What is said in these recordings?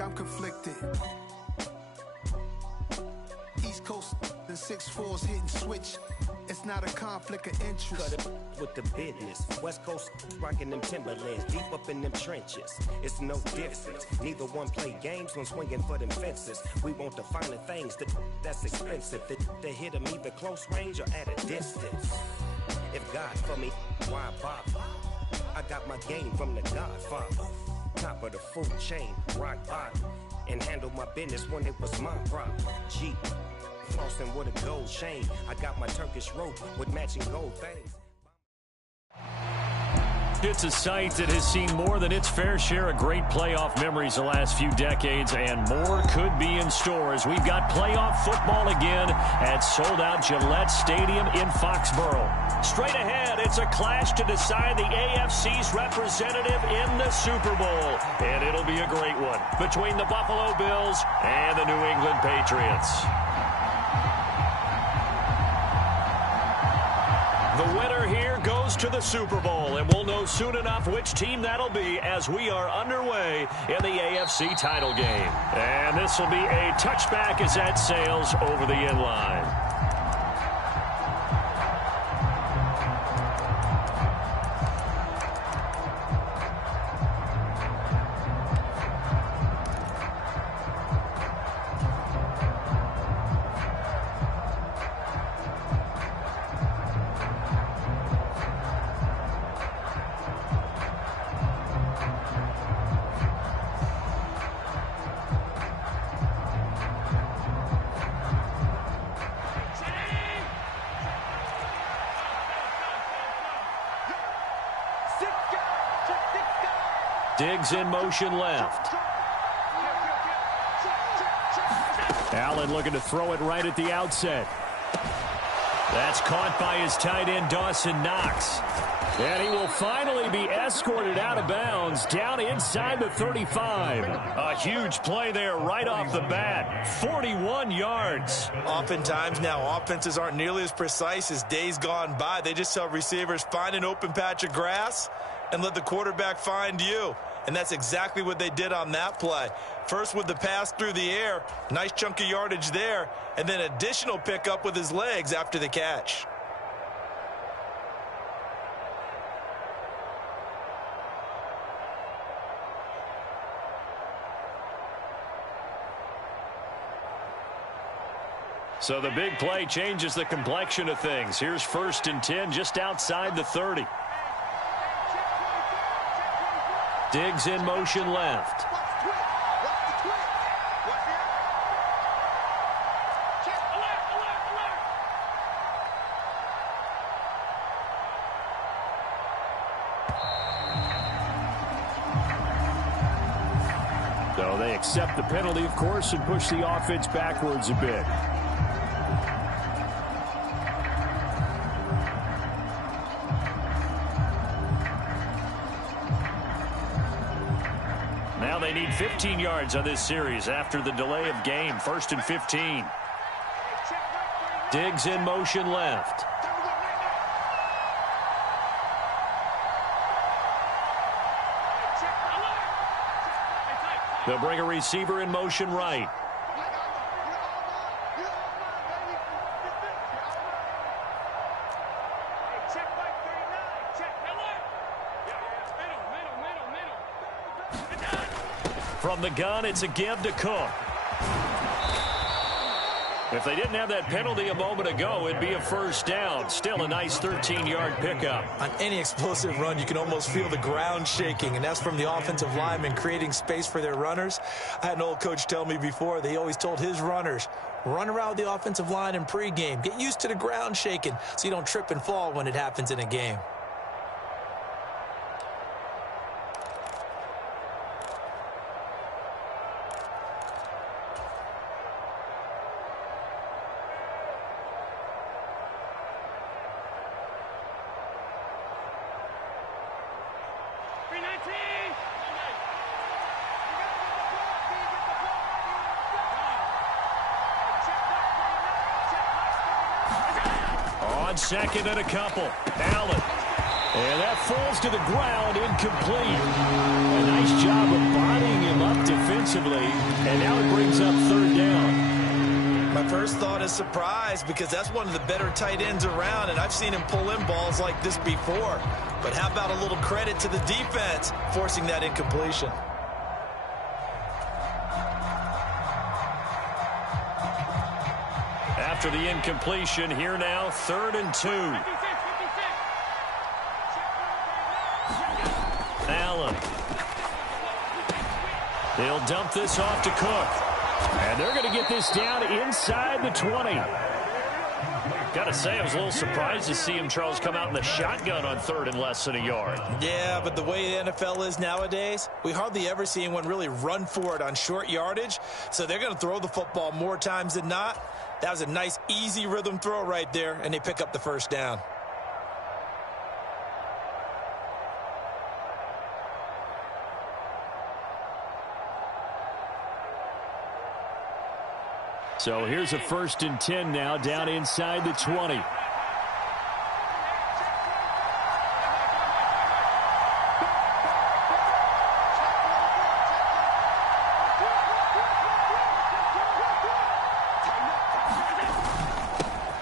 like I'm conflicted. East Coast, the 6'4's hitting switch. It's not a conflict of interest. Cut it with the business. West Coast rocking them Timberlands, deep up in them trenches. It's no difference. Neither one play games when swinging for them fences. We want the finer things that's expensive. To hit them either close range or at a distance. If God for me, why bother? I got my game from the Godfather. Top of the food chain, rock bottom. And handle my business when it was my problem. G. Flossing with a gold chain. I got my Turkish rope with matching gold things. It's a site that has seen more than its fair share of great playoff memories the last few decades, and more could be in store as we've got playoff football again at sold-out Gillette Stadium in Foxborough. Straight ahead, it's a clash to decide the AFC's representative in the Super Bowl, and it'll be a great one between the Buffalo Bills and the New England Patriots. The winner here goes to the Super Bowl, and we'll know soon enough which team that'll be as we are underway in the AFC title game. And this will be a touchback as that sails over the end line. Diggs in motion left. Allen looking to throw it right at the outset. That's caught by his tight end, Dawson Knox. And he will finally be escorted out of bounds down inside the 35. A huge play there right off the bat. 41 yards. Oftentimes now offenses aren't nearly as precise as days gone by. They just tell receivers, find an open patch of grass and let the quarterback find you. And that's exactly what they did on that play. First with the pass through the air, nice chunk of yardage there, and then additional pickup with his legs after the catch. So the big play changes the complexion of things. Here's 1st and 10 just outside the 30. Diggs in motion left. So they accept the penalty, of course, and push the offense backwards a bit. Now they need 15 yards on this series after the delay of game. 1st and 15. Diggs in motion left. They'll bring a receiver in motion right. From the gun, it's a give to Cook. If they didn't have that penalty a moment ago, it'd be a 1st down. Still a nice 13-yard pickup. On any explosive run, you can almost feel the ground shaking, and that's from the offensive linemen creating space for their runners. I had an old coach tell me before, they always told his runners, run around the offensive line in pregame. Get used to the ground shaking so you don't trip and fall when it happens in a game. On 2nd and a couple. Allen. And that falls to the ground, incomplete. A nice job of bodying him up defensively. And now it brings up third down. My first thought is surprise because that's one of the better tight ends around, and I've seen him pull in balls like this before. But how about a little credit to the defense forcing that incompletion? After the incompletion, here now, 3rd and 2. Allen. They'll dump this off to Cook. And they're going to get this down inside the 20. Got to say, I was a little surprised to see him, Charles, come out in the shotgun on 3rd and less than a yard. Yeah, but the way the NFL is nowadays, we hardly ever see anyone really run for it on short yardage. So they're going to throw the football more times than not. That was a nice, easy rhythm throw right there, and they pick up the first down. So here's a 1st and 10 now, down inside the 20.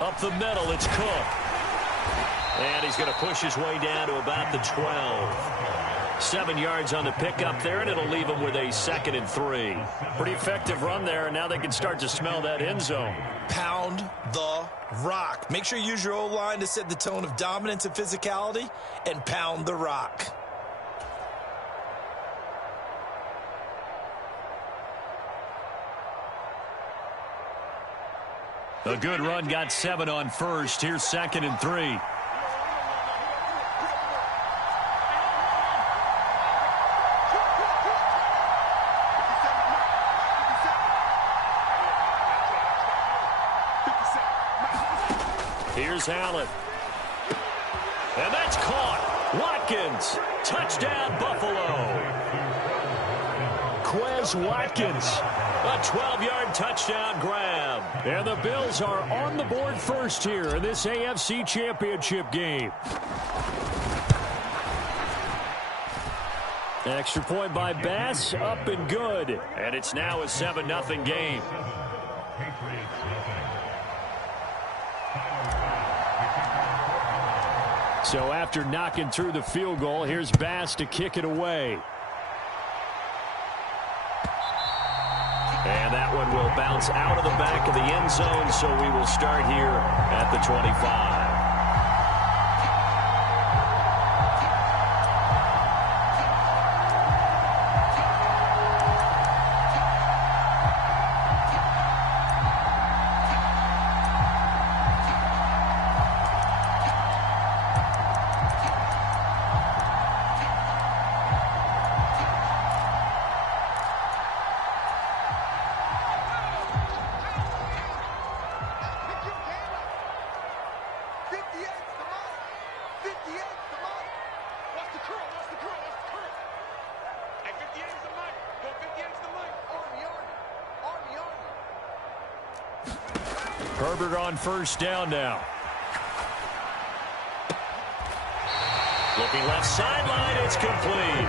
Up the middle, it's Cook. And he's going to push his way down to about the 12. 7 yards on the pickup there, and it'll leave him with a 2nd and 3. Pretty effective run there, and now they can start to smell that end zone. Pound the rock. Make sure you use your O-line to set the tone of dominance and physicality, and pound the rock. A good run, got 7 on first. Here's 2nd and 3. Here's Allen. And that's caught. Watkins. Touchdown, Buffalo. Quez Watkins. A 12-yard touchdown grab. And the Bills are on the board first here in this AFC Championship game. Extra point by Bass, up and good. And it's now a 7-0 game. So after knocking through the field goal, here's Bass to kick it away. And that one will bounce out of the back of the end zone, so we will start here at the 25. Herbert on first down now. Looking left sideline, it's complete.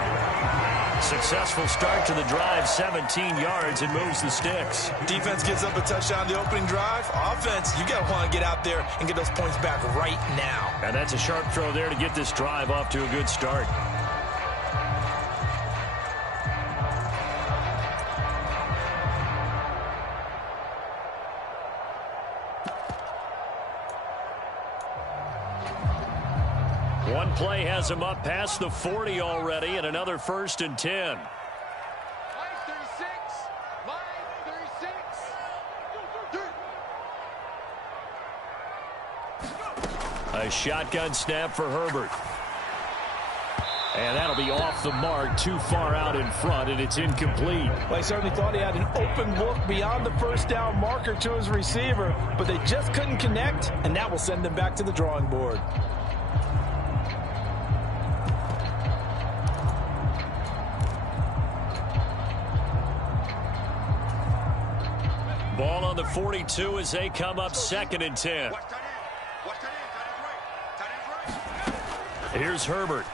Successful start to the drive, 17 yards, and moves the sticks. Defense gives up a touchdown the opening drive. Offense, you got to want to get out there and get those points back right now. And that's a sharp throw there to get this drive off to a good start. One play has him up past the 40 already, and another 1st and 10. Line 36. A shotgun snap for Herbert. And that'll be off the mark, too far out in front, and it's incomplete. Well, he certainly thought he had an open look beyond the first down marker to his receiver, but they just couldn't connect, and that will send them back to the drawing board. Ball on the 42 as they come up 2nd and 10. Here's Herbert.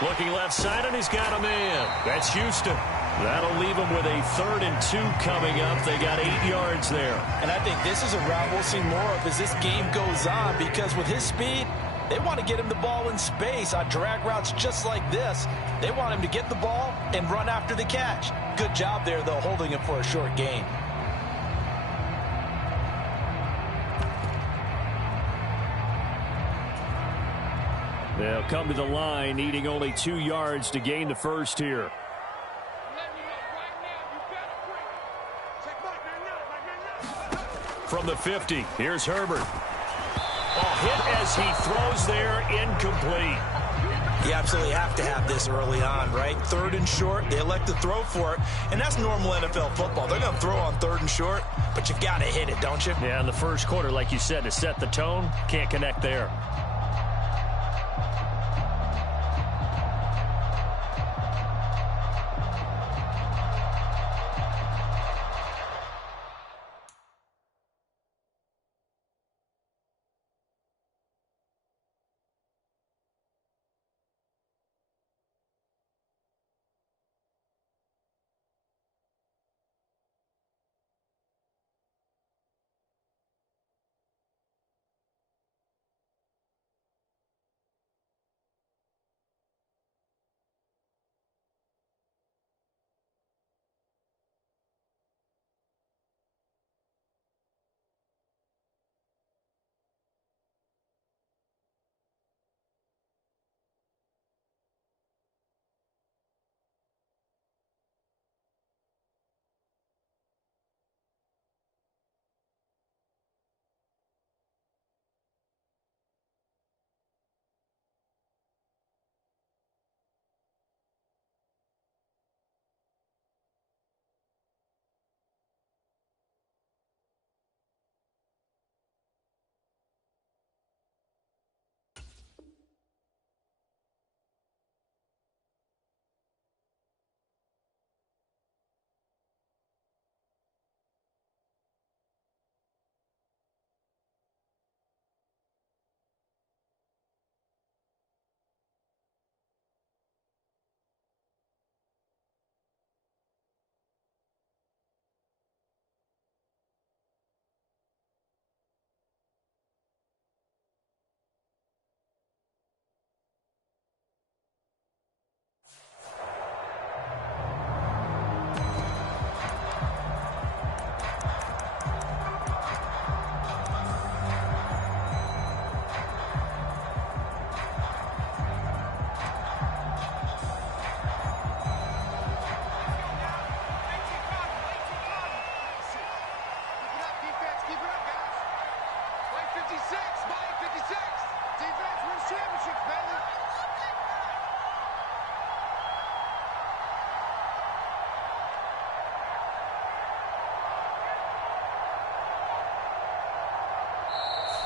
Looking left side, and he's got a man. That's Houston. That'll leave them with a 3rd and 2 coming up. They got 8 yards there. And I think this is a route we'll see more of as this game goes on, because with his speed, they want to get him the ball in space on drag routes just like this. They want him to get the ball and run after the catch. Good job there, though, holding him for a short gain. They'll come to the line, needing only 2 yards to gain the first here. From the 50, here's Herbert. Hit as he throws there, incomplete. You absolutely have to have this early on, right? 3rd and short, they elect to throw for it, and that's normal NFL football. They're going to throw on 3rd and short, but you've got to hit it, don't you? Yeah, in the first quarter, like you said, to set the tone, can't connect there.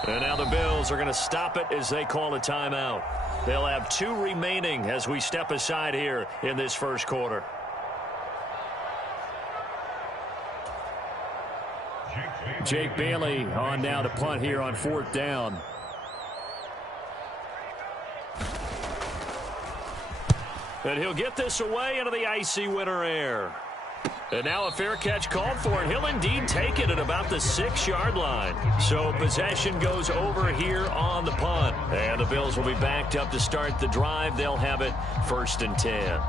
And now the Bills are going to stop it as they call a timeout. They'll have 2 remaining as we step aside here in this first quarter. Jake Bailey on now to punt here on 4th down. And he'll get this away into the icy winter air. And now a fair catch called for, and he'll indeed take it at about the 6-yard line. So possession goes over here on the punt. And the Bills will be backed up to start the drive. They'll have it 1st and 10.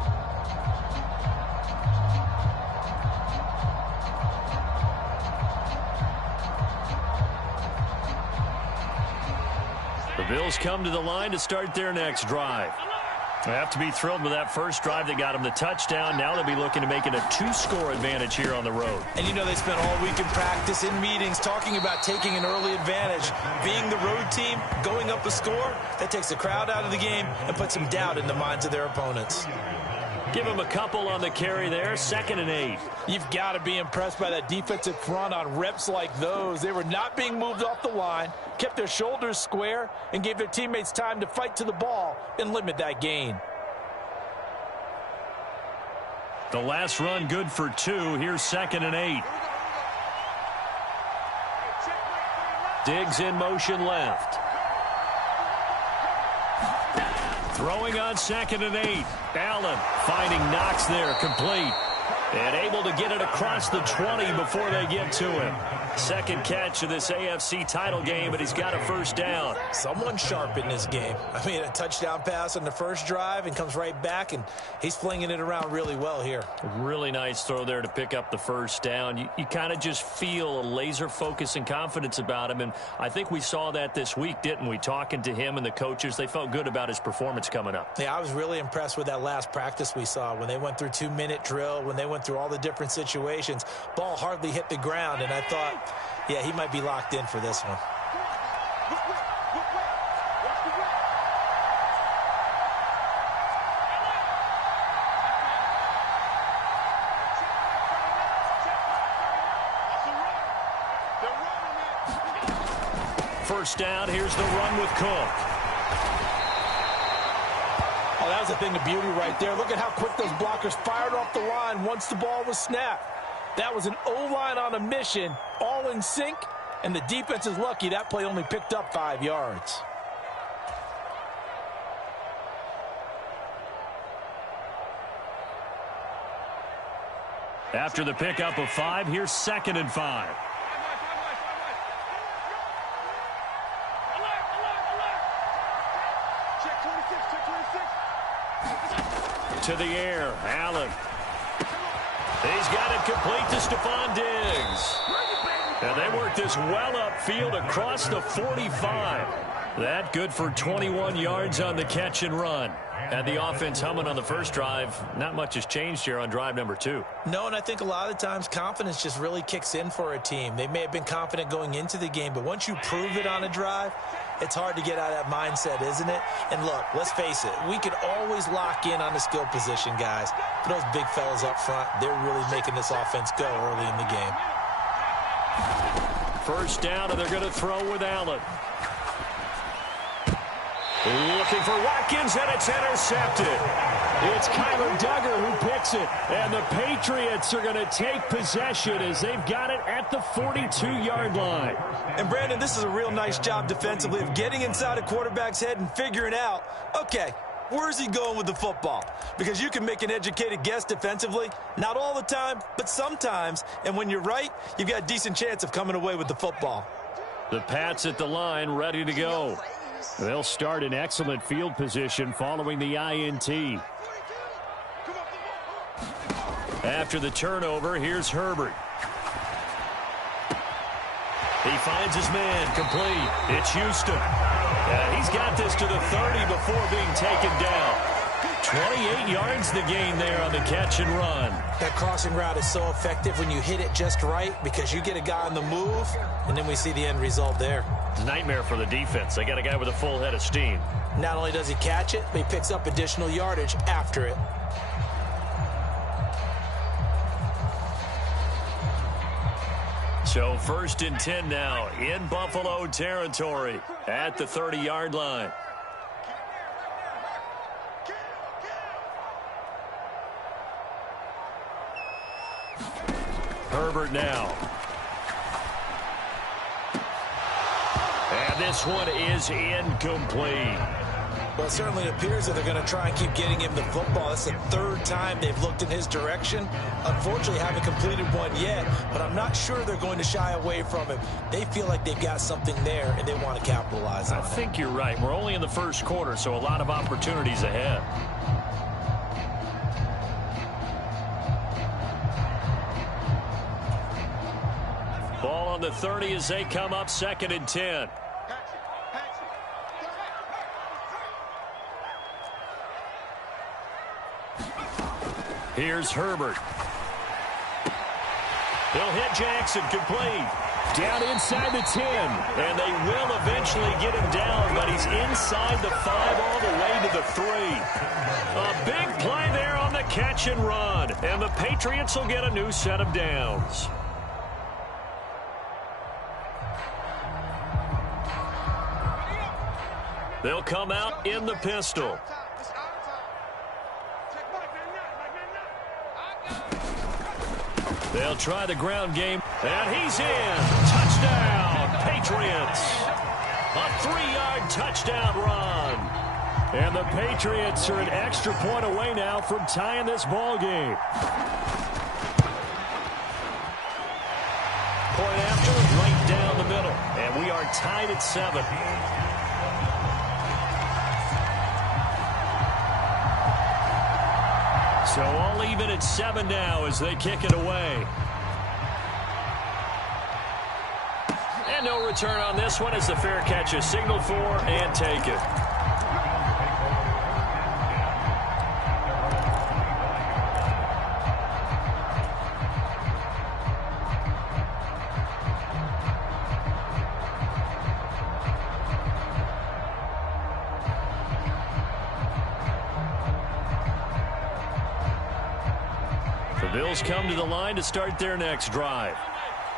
The Bills come to the line to start their next drive. They have to be thrilled with that first drive that got them the touchdown. Now they'll be looking to make it a 2-score advantage here on the road. And you know they spent all week in practice, in meetings, talking about taking an early advantage. Being the road team, going up a score, that takes the crowd out of the game and puts some doubt in the minds of their opponents. Give him a couple on the carry there, 2nd and 8. You've got to be impressed by that defensive front on reps like those. They were not being moved off the line, kept their shoulders square, and gave their teammates time to fight to the ball and limit that gain. The last run good for 2. Here's 2nd and 8. Diggs in motion left. Throwing on 2nd and 8. Allen finding Knox there, complete. And able to get it across the 20 before they get to him. Second catch of this AFC title game, but he's got a first down. Someone sharp in this game. I mean, a touchdown pass on the first drive and comes right back, and he's flinging it around really well here. Really nice throw there to pick up the first down. You kind of just feel a laser focus and confidence about him, and I think we saw that this week, didn't we? Talking to him and the coaches, they felt good about his performance coming up. Yeah, I was really impressed with that last practice we saw when they went through 2-minute drill, when they went through all the different situations. Ball hardly hit the ground, and I thought, yeah, he might be locked in for this one. First down, here's the run with Cook. Oh, that was a thing of beauty right there. Look at how quick those blockers fired off the line once the ball was snapped. That was an O-line on a mission, all in sync, and the defense is lucky that play only picked up 5 yards. After the pickup of 5, here's 2nd and 5. To the air, Allen. He's got it complete to Stephon Diggs. And they work this well upfield across the 45. That good for 21 yards on the catch and run. And the offense humming on the first drive. Not much has changed here on drive number 2. No, and I think a lot of times confidence just really kicks in for a team. They may have been confident going into the game, but once you prove it on a drive, it's hard to get out of that mindset, isn't it? And look, let's face it, we can always lock in on the skill position, guys. But those big fellas up front, they're really making this offense go early in the game. First down, and they're going to throw with Allen. Looking for Watkins, and it's intercepted. It's Kyler Duggar who picks it. And the Patriots are going to take possession as they've got it at the 42-yard line. And, Brandon, this is a real nice job defensively of getting inside a quarterback's head and figuring out, okay, where's he going with the football? Because you can make an educated guess defensively. Not all the time, but sometimes. And when you're right, you've got a decent chance of coming away with the football. The Pats at the line, ready to go. They'll start in excellent field position following the INT. After the turnover, here's Herbert. He finds his man, complete. It's Houston. And he's got this to the 30 before being taken down. 28 yards the gain there on the catch and run. That crossing route is so effective when you hit it just right because you get a guy on the move, and then we see the end result there. Nightmare for the defense. They got a guy with a full head of steam. Not only does he catch it, but he picks up additional yardage after it. So 1st and 10 now in Buffalo territory at the 30-yard line. Herbert now. And this one is incomplete. Well, it certainly appears that they're going to try and keep getting him the football. That's the 3rd time they've looked in his direction. Unfortunately, haven't completed one yet, but I'm not sure they're going to shy away from him. They feel like they've got something there, and they want to capitalize on it. I think you're right. We're only in the first quarter, so a lot of opportunities ahead. Ball on the 30 as they come up 2nd and 10. Here's Herbert. They'll hit Jackson, complete. Down inside the 10. And they will eventually get him down, but he's inside the 5 all the way to the 3. A big play there on the catch and run. And the Patriots will get a new set of downs. They'll come out in the pistol. They'll try the ground game, and he's in. Touchdown, Patriots. A 3-yard touchdown run. And the Patriots are an extra point away now from tying this ball game. We are tied at 7. So all even at 7 now as they kick it away. And no return on this one as the fair catch is signaled for and taken. The Bills come to the line to start their next drive.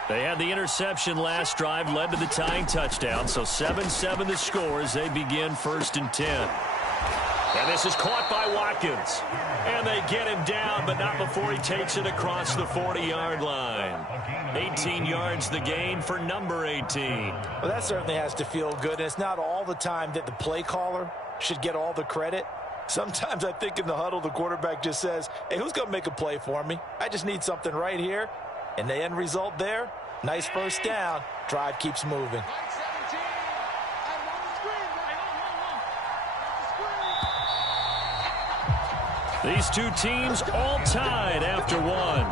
They had the interception last drive, led to the tying touchdown, so 7-7 the score as they begin 1st and 10. And this is caught by Watkins. And they get him down, but not before he takes it across the 40-yard line. 18 yards the gain for number 18. Well, that certainly has to feel good, and it's not all the time that the play caller should get all the credit. Sometimes I think in the huddle, the quarterback just says, hey, who's going to make a play for me? I just need something right here. And the end result there, nice first down. Drive keeps moving. These two teams all tied after one.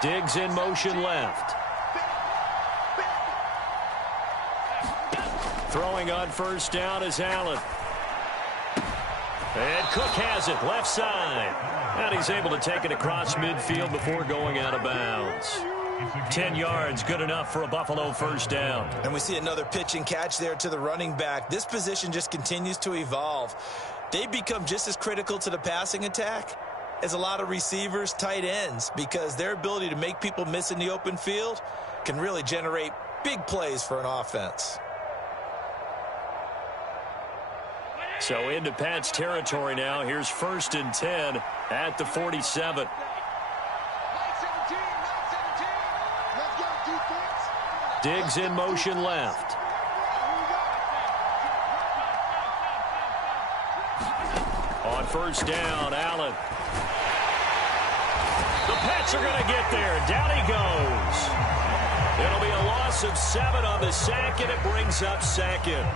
Diggs in motion left. Throwing on first down is Allen. And Cook has it left side. And he's able to take it across midfield before going out of bounds. 10 yards, good enough for a Buffalo first down. And we see another pitch and catch there to the running back. This position just continues to evolve. They become just as critical to the passing attack as a lot of receivers, tight ends, because their ability to make people miss in the open field can really generate big plays for an offense. So into Pat's territory now. Here's 1st and 10 at the 47. Diggs in motion left. On first down, Allen. The Pats are going to get there. Down he goes. It'll be a loss of 7 on the sack, and it brings up 2nd.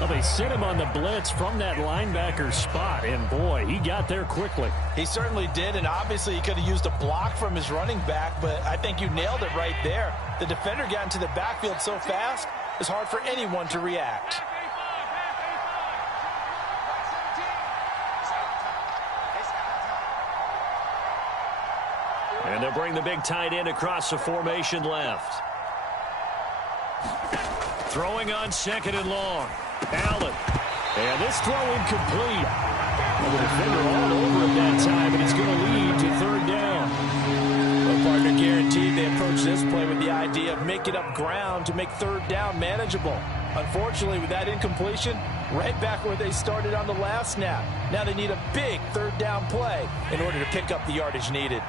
Well, they sent him on the blitz from that linebacker spot, and boy, he got there quickly. He certainly did, and obviously he could have used a block from his running back, but I think you nailed it right there. The defender got into the backfield so fast, it's hard for anyone to react. And they'll bring the big tight end across the formation left. Throwing on 2nd and long. Allen. And this throw incomplete. And the defender all over him that time, and it's going to lead to 3rd down. Well, partner, guaranteed they approach this play with the idea of making up ground to make 3rd down manageable. Unfortunately, with that incompletion, right back where they started on the last snap. Now they need a big 3rd down play in order to pick up the yardage needed.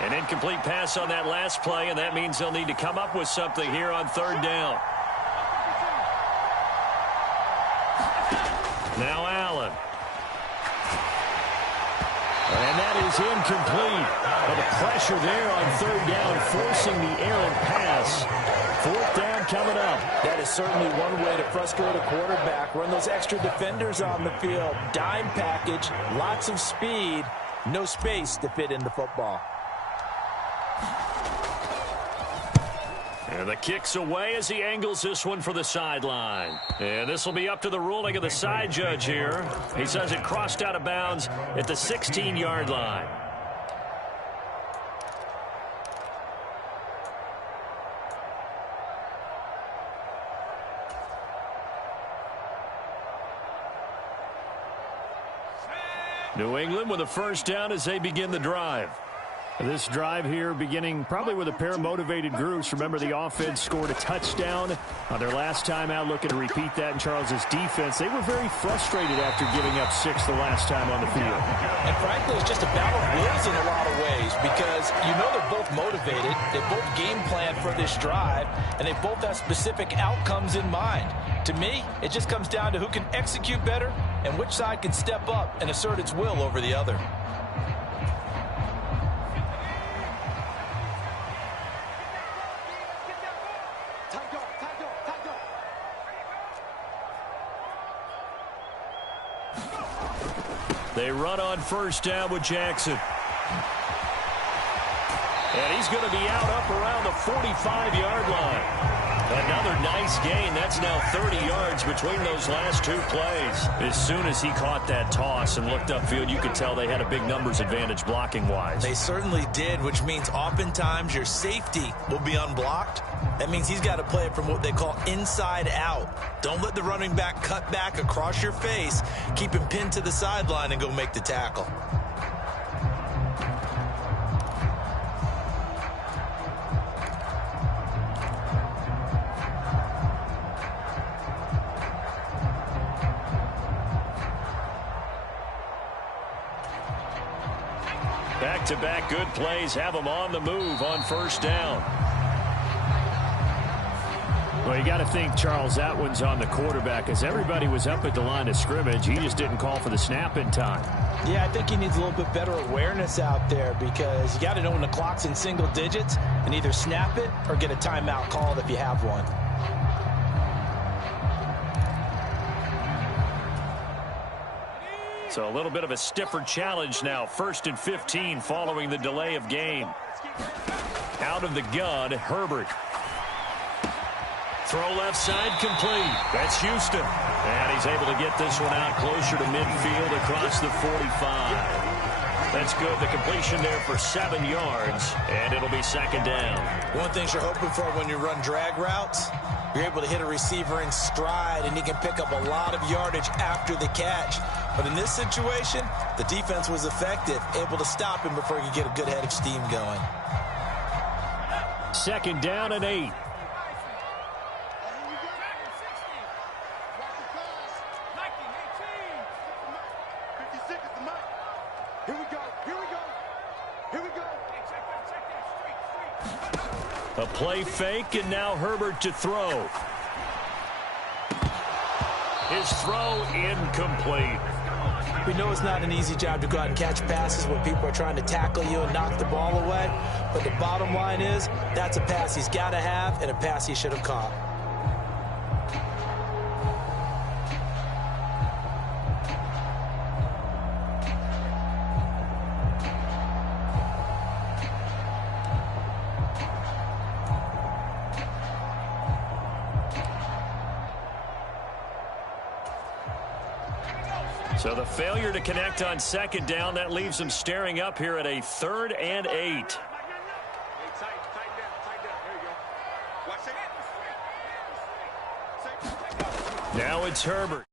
An incomplete pass on that last play, and that means they'll need to come up with something here on 3rd down. Now Allen. And that is incomplete. But the pressure there on 3rd down, forcing the errant pass. 4th down coming up. That is certainly one way to frustrate a quarterback. Run those extra defenders on the field. Dime package, lots of speed, no space to fit in the football. And the kick's away as he angles this one for the sideline. And this will be up to the ruling of the side judge here. He says it crossed out of bounds at the 16-yard line. New England with a first down as they begin the drive. This drive here beginning probably with a pair of motivated groups. Remember, the offense scored a touchdown on their last time out, looking to repeat that in Charles's defense. They were very frustrated after giving up 6 the last time on the field. And frankly, it's just a battle of wills in a lot of ways because you know they're both motivated. They both game plan for this drive, and they both have specific outcomes in mind. To me, it just comes down to who can execute better and which side can step up and assert its will over the other. They run on first down with Jackson. And he's going to be out up around the 45-yard line. Another nice gain. That's now 30 yards between those last 2 plays. As soon as he caught that toss and looked upfield, you could tell they had a big numbers advantage blocking-wise. They certainly did, which means oftentimes your safety will be unblocked. That means he's got to play it from what they call inside out. Don't let the running back cut back across your face. Keep him pinned to the sideline and go make the tackle. Back-to-back good plays have them on the move on first down. Well, you got to think, Charles, that one's on the quarterback as everybody was up at the line of scrimmage. He just didn't call for the snap in time. Yeah, I think he needs a little bit better awareness out there because you got to know when the clock's in single digits and either snap it or get a timeout called if you have one. So a little bit of a stiffer challenge now. 1st and 15 following the delay of game. Out of the gun, Herbert. Throw left side complete. That's Houston. And he's able to get this one out closer to midfield across the 45. That's good. The completion there for 7 yards. And it'll be 2nd down. One thing you're hoping for when you run drag routes, you're able to hit a receiver in stride, and he can pick up a lot of yardage after the catch. But in this situation, the defense was effective, able to stop him before he could get a good head of steam going. 2nd down and 8. A play fake, and now Herbert to throw. His throw incomplete. We know it's not an easy job to go out and catch passes when people are trying to tackle you and knock the ball away. But the bottom line is, that's a pass he's got to have and a pass he should have caught. So the failure to connect on 2nd down, that leaves them staring up here at a 3rd and 8. Now it's Herbert.